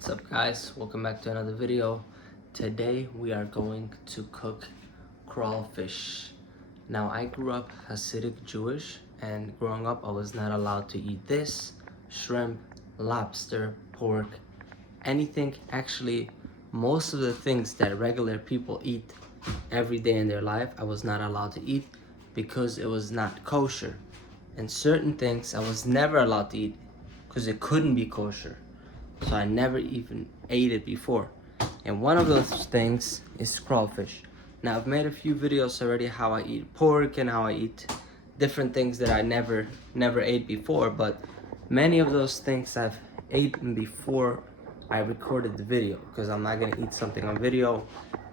What's up guys, welcome back to another video. Today we are going to cook crawfish. Now I grew up Hasidic Jewish, and growing up I was not allowed to eat this, shrimp, lobster, pork, anything. Actually, most of the things that regular people eat every day in their life I was not allowed to eat because it was not kosher. And certain things I was never allowed to eat because it couldn't be kosher. So I never even ate it before. And one of those things is crawfish. Now I've made a few videos already how I eat pork and how I eat different things that I never ate before, but many of those things I've eaten before I recorded the video, because I'm not gonna eat something on video.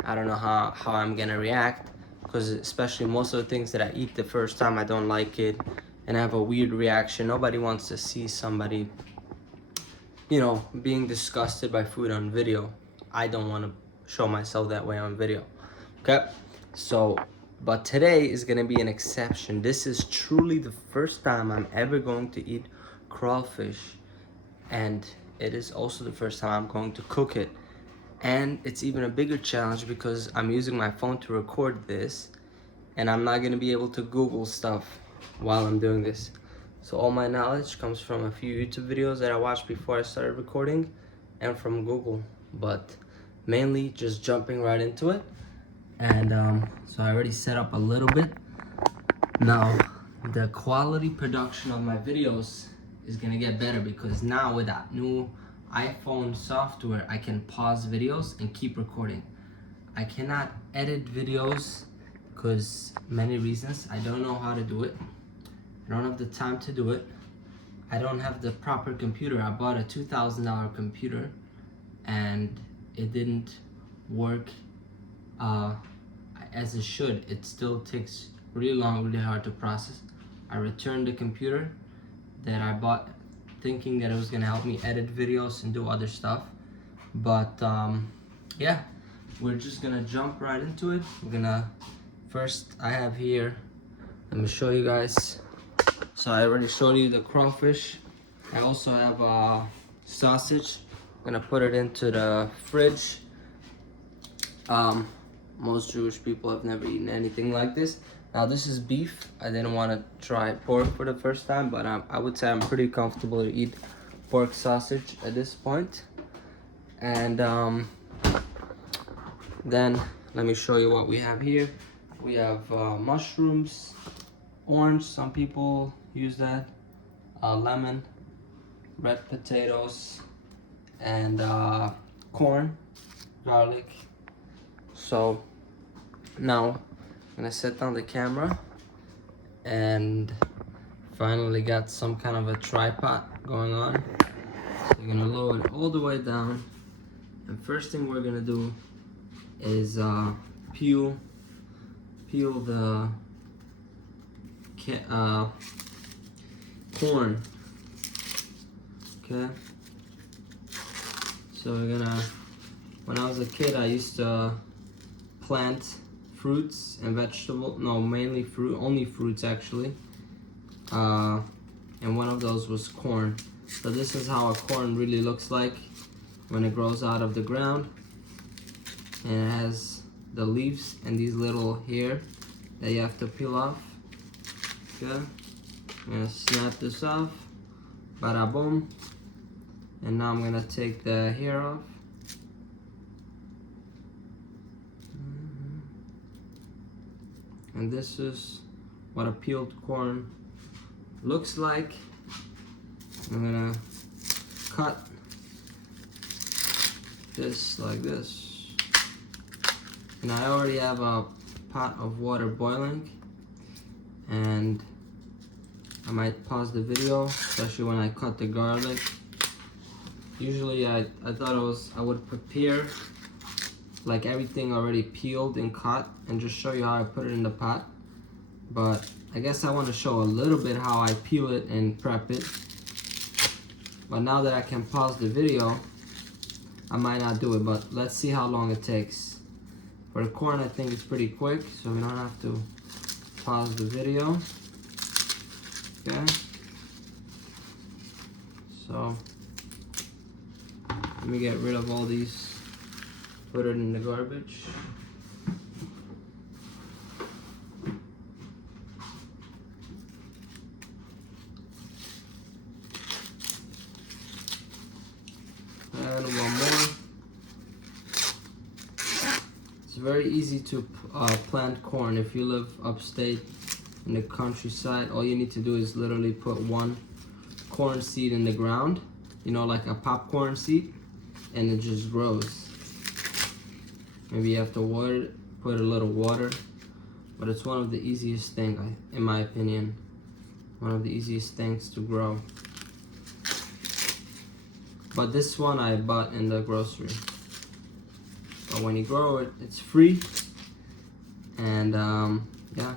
I don't know how I'm gonna react, because especially most of the things that I eat the first time I don't like it and I have a weird reaction. Nobody wants to see somebody, you know, being disgusted by food on video. I don't want to show myself that way on video. Okay, so but today is gonna be an exception. This is truly the first time I'm ever going to eat crawfish, and it is also the first time I'm going to cook it. And it's even a bigger challenge because I'm using my phone to record this, and I'm not gonna be able to Google stuff while I'm doing this. So all my knowledge comes from a few YouTube videos that I watched before I started recording and from Google, but mainly just jumping right into it. And so I already set up a little bit. Now the quality production of my videos is gonna get better because now with that new iPhone software I can pause videos and keep recording. I cannot edit videos because many reasons. I don't know how to do it. I don't have the time to do it. I don't have the proper computer. I bought a $2,000 computer and it didn't work as it should. It still takes really long, really hard to process. I returned the computer that I bought thinking that it was gonna help me edit videos and do other stuff. But yeah, we're just gonna jump right into it. We're gonna, first I have here, let me show you guys. So I already showed you the crawfish. I also have sausage. I'm gonna put it into the fridge. Most Jewish people have never eaten anything like this. Now this is beef. I didn't want to try pork for the first time, but I would say I'm pretty comfortable to eat pork sausage at this point. And then let me show you what we have here. We have mushrooms, orange, some people use that, lemon, red potatoes, and corn, garlic. So now I'm gonna set down the camera and finally got some kind of a tripod going on. So we're gonna lower it all the way down, and first thing we're gonna do is peel the corn. Okay, so we're gonna, when I was a kid I used to plant fruits and vegetables, no, mainly fruit, only fruits actually, and one of those was corn. So this is how a corn really looks like when it grows out of the ground, and it has the leaves and these little hair that you have to peel off. Okay, I'm gonna snap this off, bada boom, and now I'm gonna take the hair off. And this is what a peeled corn looks like. I'm gonna cut this like this. And I already have a pot of water boiling, and I might pause the video, especially when I cut the garlic. Usually I thought I would prepare like everything already peeled and cut and just show you how I put it in the pot, but I guess I want to show a little bit how I peel it and prep it. But now that I can pause the video, I might not do it, but let's see how long it takes. For the corn I think it's pretty quick, so we don't have to pause the video. Okay, so Let me get rid of all these, put it in the garbage. And one more. It's very easy to plant corn. If you live upstate in the countryside, all you need to do is literally put one corn seed in the ground, you know, like a popcorn seed, and it just grows. Maybe you have to water it, put a little water, but it's one of the easiest things, in my opinion, one of the easiest things to grow. But this one I bought in the grocery. But when you grow it, it's free. And yeah.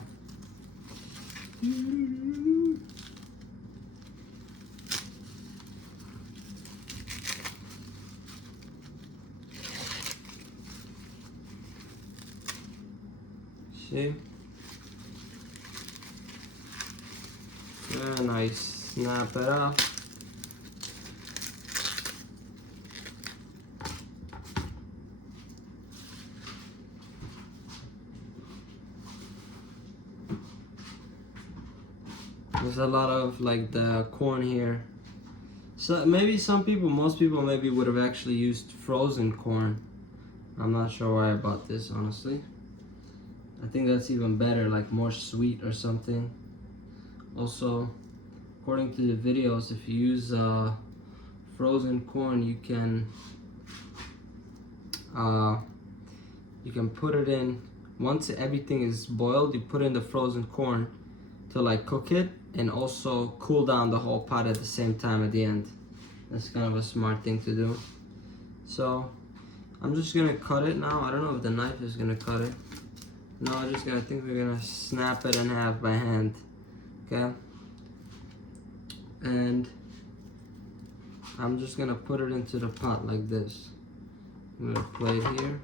See? And I snap it off. There's a lot of like the corn here. So maybe most people maybe would have actually used frozen corn. I'm not sure why I bought this, honestly. I think that's even better, like more sweet or something. Also, according to the videos, if you use frozen corn, you can put it in, once everything is boiled, you put in the frozen corn to like cook it and also cool down the whole pot at the same time at the end. That's kind of a smart thing to do. So I'm just gonna cut it now. I don't know if the knife is gonna cut it. No, I think we're gonna snap it in half by hand. Okay? And I'm just gonna put it into the pot like this. I'm gonna play it here.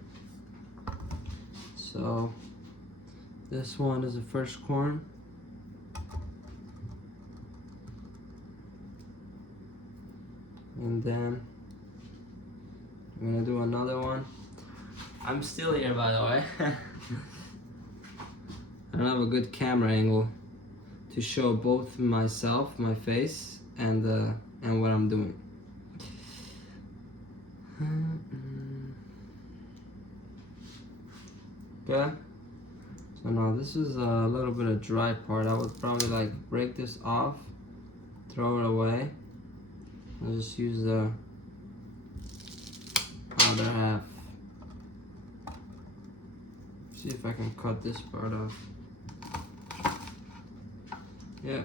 So this one is the first corn. And then I'm gonna do another one. I'm still here, by the way. I don't have a good camera angle to show both myself, my face, and what I'm doing. Okay. So now this is a little bit of dry part. I would probably like break this off, throw it away. I'll just use the other half. See if I can cut this part off. Yeah,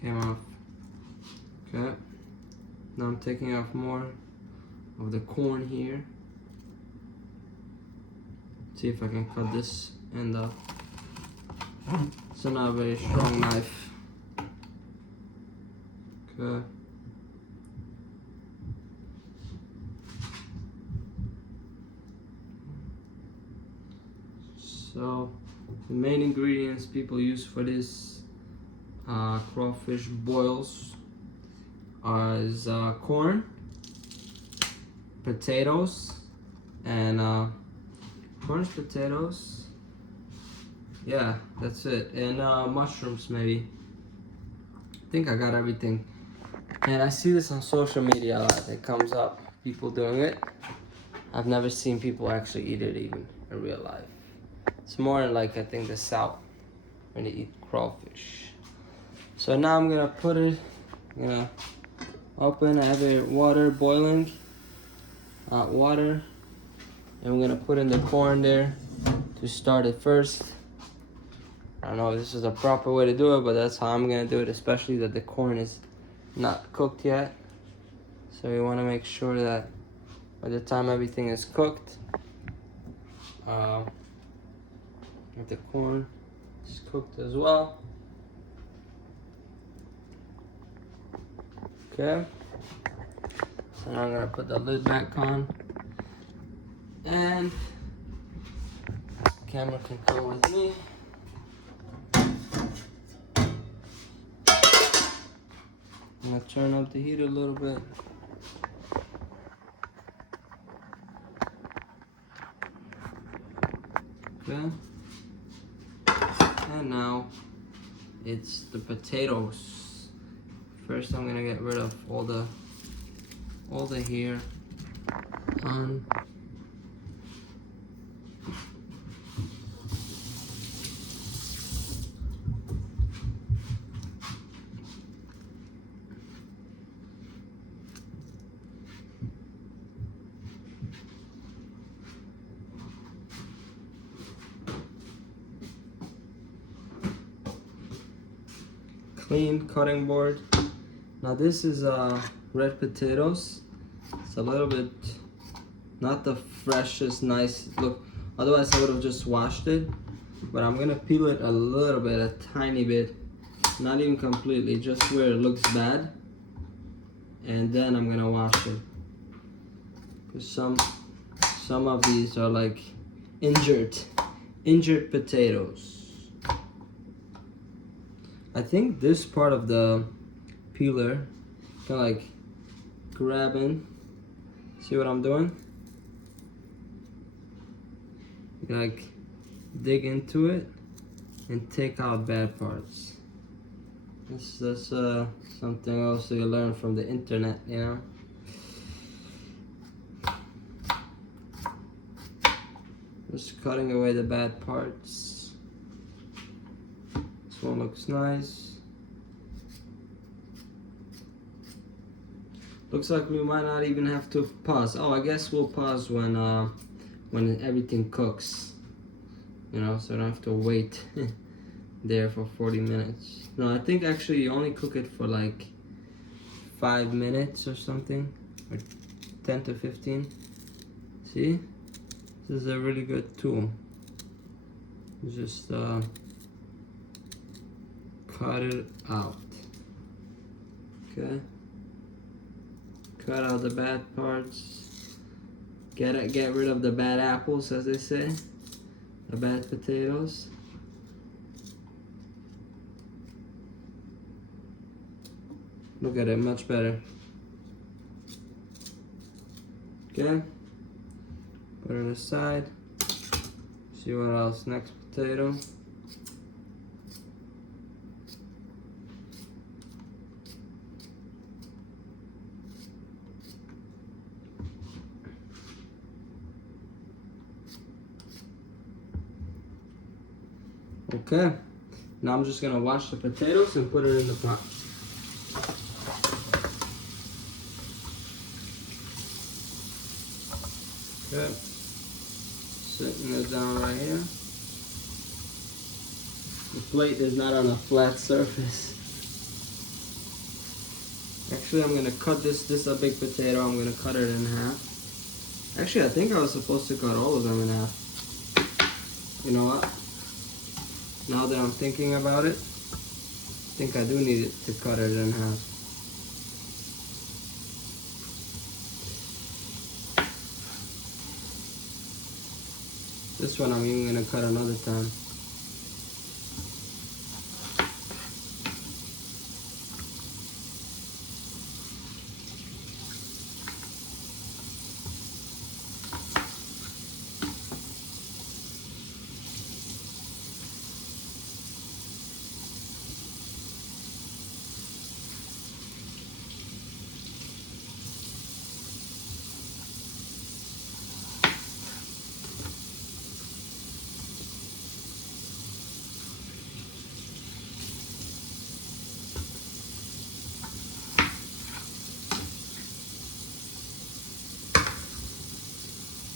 came off. Okay. Now I'm taking off more of the corn here. See if I can cut this end off. It's not a very strong knife. Okay. So the main ingredients people use for this crawfish boils is corn, potatoes, and potatoes. Yeah, that's it. And mushrooms maybe. I think I got everything. And I see this on social media a lot. It comes up, people doing it. I've never seen people actually eat it even in real life. It's more like, I think, the South when they eat crawfish. So now I'm gonna put it, I'm gonna open, I have it water boiling, hot water, and we're gonna put in the corn there to start it first. I don't know if this is the proper way to do it, but that's how I'm gonna do it, especially that the corn is not cooked yet. So we wanna make sure that by the time everything is cooked, that the corn is cooked as well. Okay, so now I'm gonna put the lid back on, and the camera can come with me. I'm gonna turn up the heat a little bit. Okay. And now it's the potatoes. First I'm gonna get rid of all the hair on. Clean cutting board. Now this is red potatoes. It's a little bit not the freshest, nice look. Otherwise I would have just washed it. But I'm gonna peel it a little bit, a tiny bit. Not even completely, just where it looks bad. And then I'm gonna wash it. Because some of these are like injured potatoes. I think this part of the peeler can like grab in. See what I'm doing? You like dig into it and take out bad parts. This is something else you learn from the internet, you know. Just cutting away the bad parts. This one looks nice. Looks like we might not even have to pause. Oh, I guess we'll pause when everything cooks. You know, so I don't have to wait there for 40 minutes. No, I think actually you only cook it for like 5 minutes or something, or 10 to 15. See, this is a really good tool. Just cut it out. Okay. Cut out the bad parts. Get rid of the bad apples, as they say. The bad potatoes. Look at it, much better. Okay. Put it aside. See what else. Next potato. Okay, now I'm just gonna wash the potatoes and put it in the pot. Okay, setting it down right here. The plate is not on a flat surface. Actually, I'm gonna cut this is a big potato, I'm gonna cut it in half. Actually, I think I was supposed to cut all of them in half. You know what? Now that I'm thinking about it, I think I do need to cut it in half. This one I'm even gonna cut another time.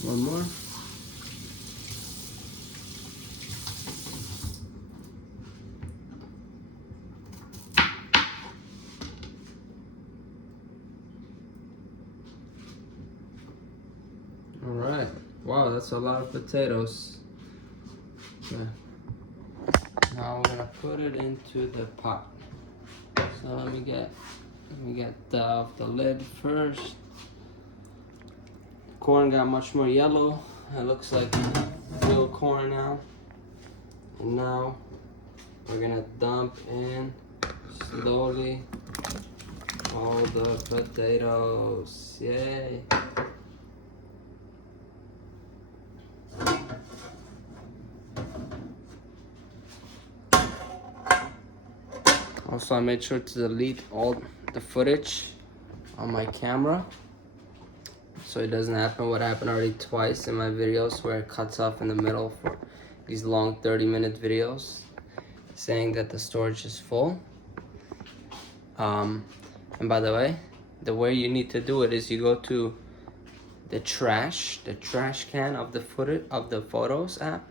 One more. All right. Wow, that's a lot of potatoes. Okay. Now we're gonna put it into the pot. So let me get off the lid first. Corn got much more yellow. It looks like real corn now. And now we're gonna dump in slowly all the potatoes. Yay! Also, I made sure to delete all the footage on my camera, so it doesn't happen what happened already twice in my videos, where it cuts off in the middle for these long 30-minute videos saying that the storage is full. And by the way you need to do it is you go to the trash can of the Photos app,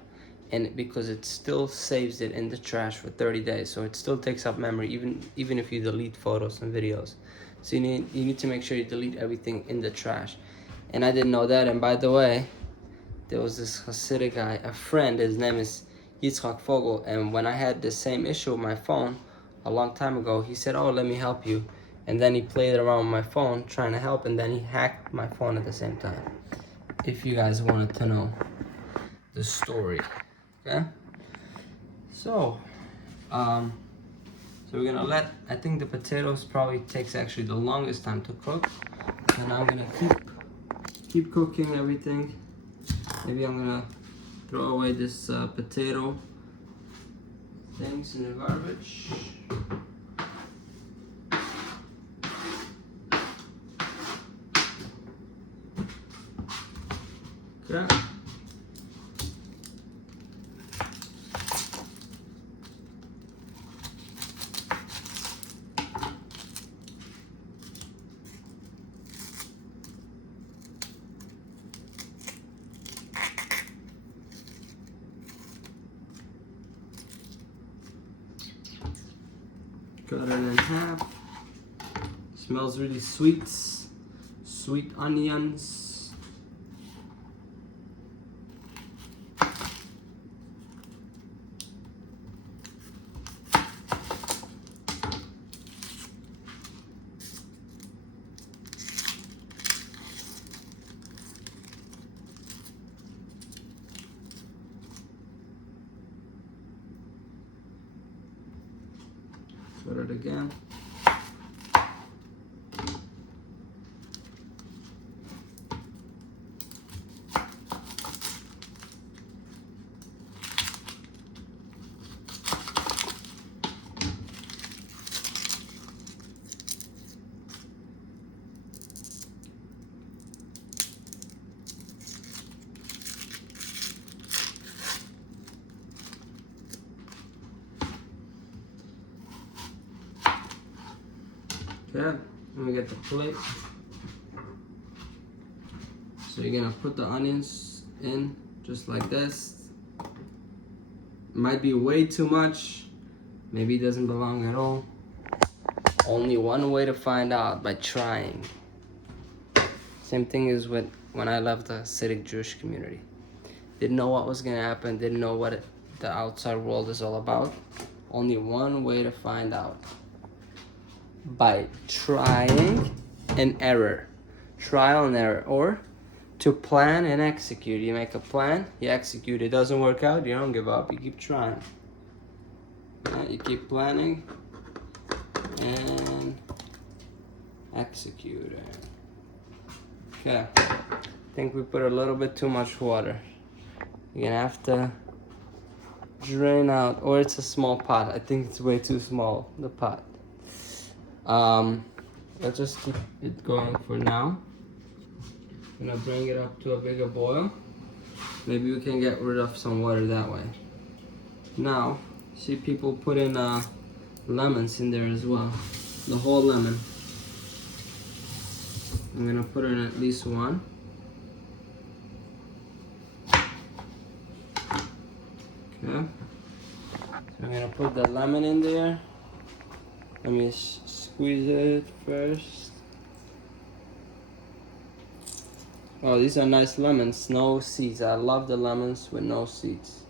and because it still saves it in the trash for 30 days, so it still takes up memory even if you delete photos and videos. So you need to make sure you delete everything in the trash. And I didn't know that. And by the way, there was this Hasidic guy, a friend, his name is Yitzchak Fogel, and when I had the same issue with my phone a long time ago, he said, oh, let me help you. And then he played around with my phone trying to help, and then he hacked my phone at the same time. If you guys wanted to know the story, okay? So we're gonna I think the potatoes probably takes actually the longest time to cook. And I'm gonna keep cooking everything. Maybe I'm gonna throw away this potato things in the garbage. Okay. Cut it in half. Smells really sweet. Sweet onions. Cut it again. Okay, let me get the plate. So you're gonna put the onions in just like this. Might be way too much, maybe it doesn't belong at all. Only one way to find out, by trying. Same thing is with when I left the Hasidic Jewish community. Didn't know what was gonna happen, didn't know what the outside world is all about. Only one way to find out: by trying and error. Trial and error. Or to plan and execute. You make a plan, you execute. It doesn't work out, you don't give up, you keep trying. You keep planning and executing. Okay, I think we put a little bit too much water. You're gonna have to drain out, or it's a small pot. I think it's way too small, the pot. Let's just keep it going for now. I'm gonna bring it up to a bigger boil. Maybe we can get rid of some water that way. Now, see people put in lemons in there as well. The whole lemon. I'm gonna put in at least one. Okay. So I'm gonna put the lemon in there. Let me squeeze it first. Oh, these are nice lemons, no seeds. I love the lemons with no seeds.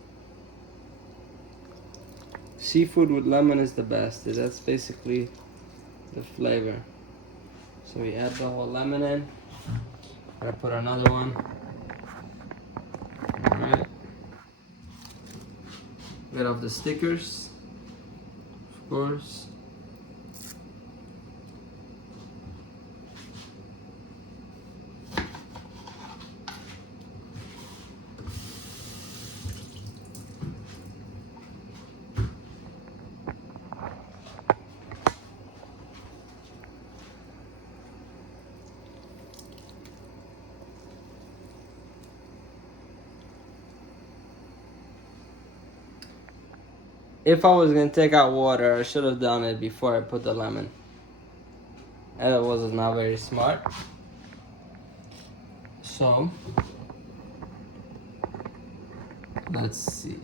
Seafood with lemon is the best. That's basically the flavor. So we add the whole lemon in. I put another one. Alright. Get off the stickers, of course. If I was gonna take out water, I should have done it before I put the lemon. That was not very smart. So, let's see.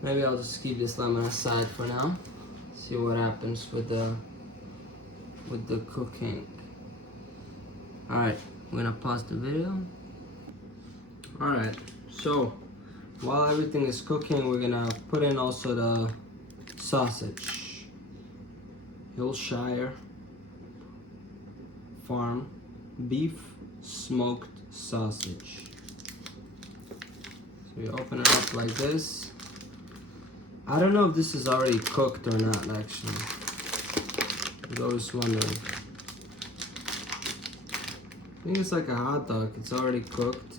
Maybe I'll just keep this lemon aside for now. See what happens with the cooking. Alright, I'm gonna pause the video. Alright, so while everything is cooking, we're gonna put in also the sausage. Hillshire Farm beef smoked sausage. So you open it up like this. I don't know if this is already cooked or not, actually. I was always wondering. I think it's like a hot dog. It's already cooked.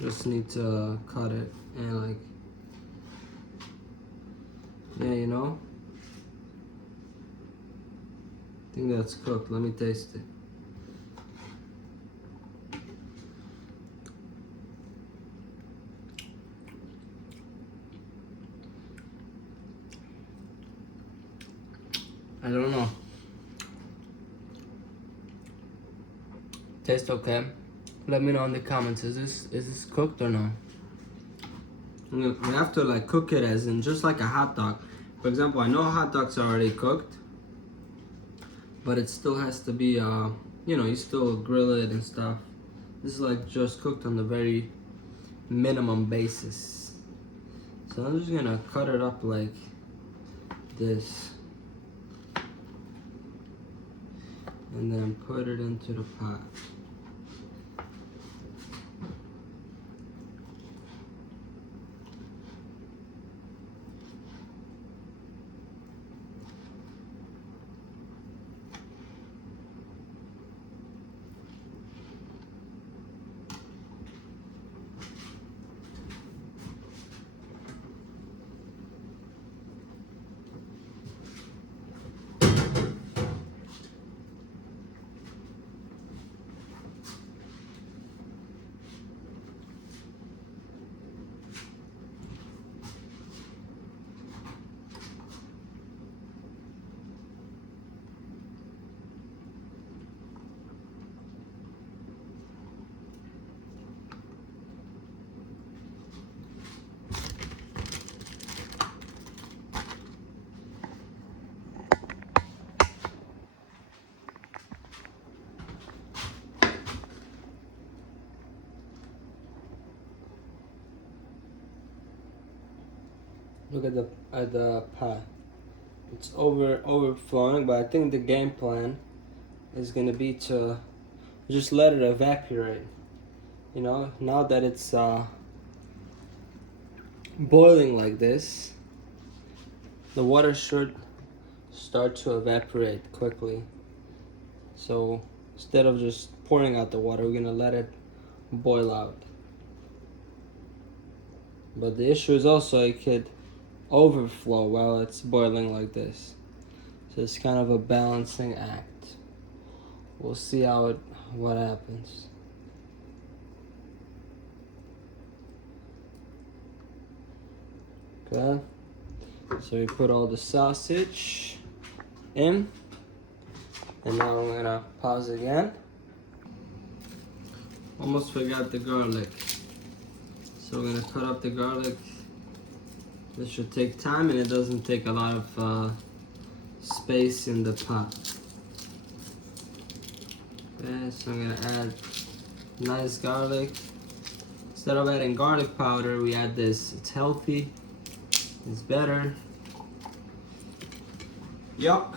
Just need to cut it and like, yeah, you know. I think that's cooked. Let me taste it. I don't know. Tastes okay. Let me know in the comments. Is this cooked or no? We have to like cook it as in just like a hot dog. For example, I know hot dogs are already cooked, but it still has to be you know, you still grill it and stuff. This is like just cooked on the very minimum basis. So I'm just gonna cut it up like this. And then put it into the pot. Look at the pot. It's overflowing, but I think the game plan is gonna be to just let it evaporate. You know, now that it's boiling like this, the water should start to evaporate quickly. So instead of just pouring out the water, we're gonna let it boil out. But the issue is also it could overflow while it's boiling like this. So it's kind of a balancing act. We'll see what happens. Okay. So we put all the sausage in. And now I'm gonna pause again. Almost forgot the garlic. So we're gonna cut up the garlic. This should take time and it doesn't take a lot of space in the pot. Okay, so I'm gonna add nice garlic. Instead of adding garlic powder, we add this. It's healthy, it's better. Yup.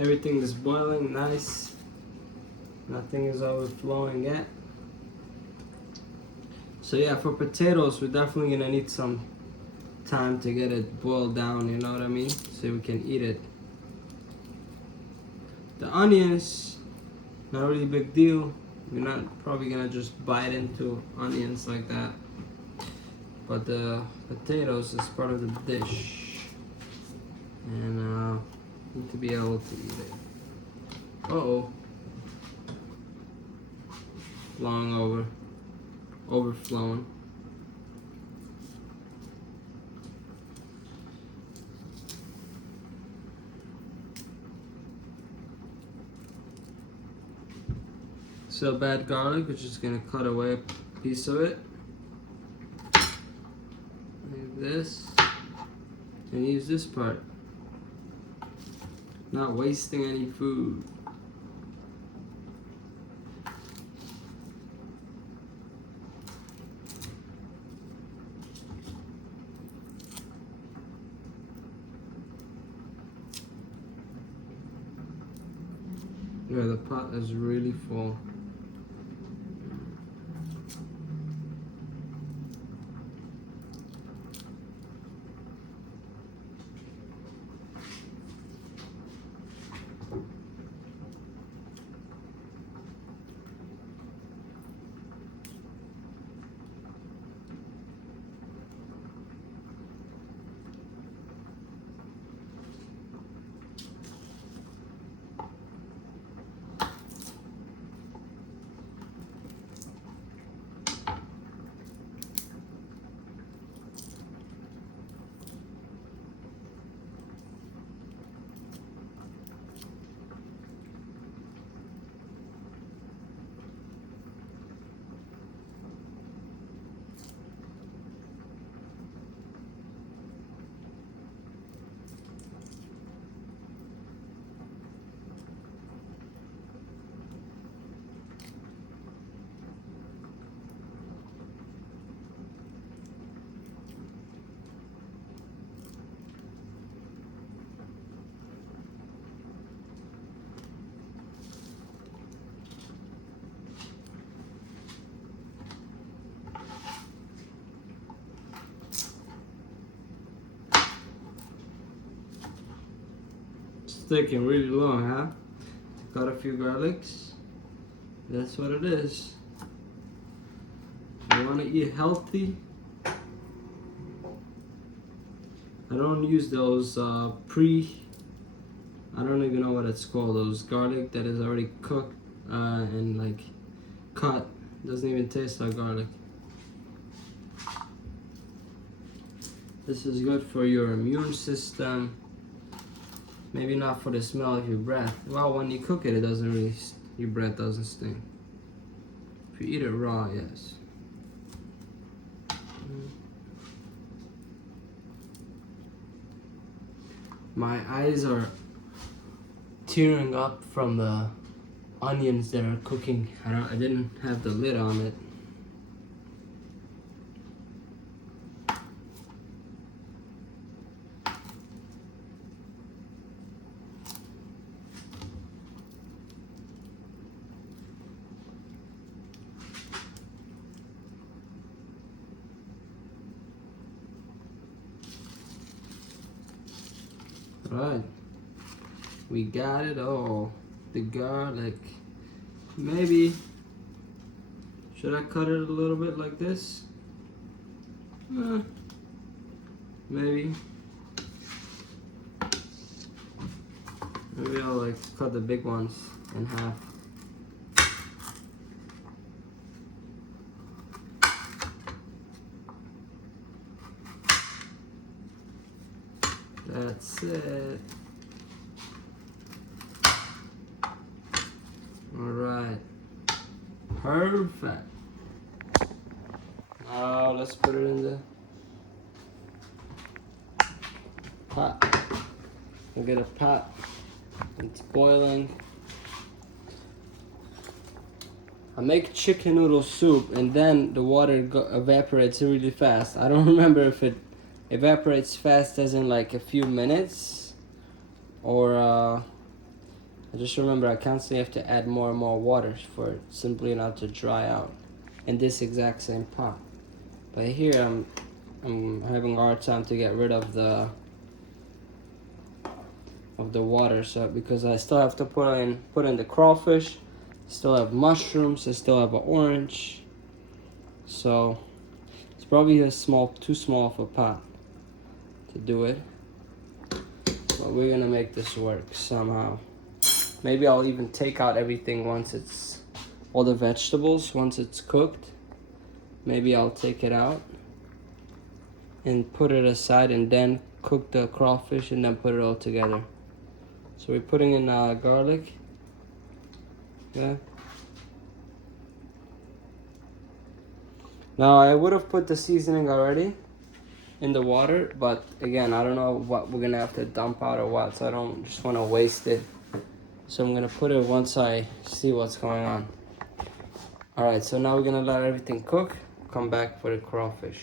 Everything is boiling nice. Nothing is overflowing yet. So yeah, for potatoes, we're definitely gonna need some time to get it boiled down, you know what I mean? So we can eat it. The onions, not really a big deal. We're not probably gonna just bite into onions like that. But the potatoes is part of the dish. And need to be able to eat it. Uh-oh. Flowing over. Overflowing. So bad garlic, we're just gonna cut away a piece of it. Like this. And use this part. Not wasting any food. Yeah, the pot is really full. Taking really long, huh? Got a few garlics. That's what it is. You want to eat healthy? I don't use those I don't even know what it's called. Those garlic that is already cooked and like cut. Doesn't even taste like garlic. This is good for your immune system. Maybe not for the smell of your breath. Well, when you cook it, it doesn't really, your breath doesn't stink. If you eat it raw, yes. My eyes are tearing up from the onions that are cooking. I didn't have the lid on it. Right, we got it all. The garlic. Maybe, should I cut it a little bit like this? Maybe. Maybe I'll like cut the big ones in half. That's it. Alright. Perfect. Now let's put it in the pot. We'll get a pot. It's boiling. I make chicken noodle soup and then the water evaporates really fast. I don't remember if it evaporates fast as in like a few minutes or I just remember I constantly have to add more and more water for it simply not to dry out in this exact same pot. But here I'm having a hard time to get rid of the water, so because I still have to put in the crawfish, still have mushrooms, I still have an orange, so it's probably too small of a pot to do it. But we're gonna make this work somehow. Maybe I'll even take out everything once it's all the vegetables once it's cooked. Maybe I'll take it out and put it aside and then cook the crawfish and then put it all together. So we're putting in garlic. Yeah. Now I would have put the seasoning already in the water, but again, I don't know what we're gonna have to dump out or what, so I don't just want to waste it. So I'm gonna put it once I see what's going on. All right, so now we're gonna let everything cook. Come back for the crawfish.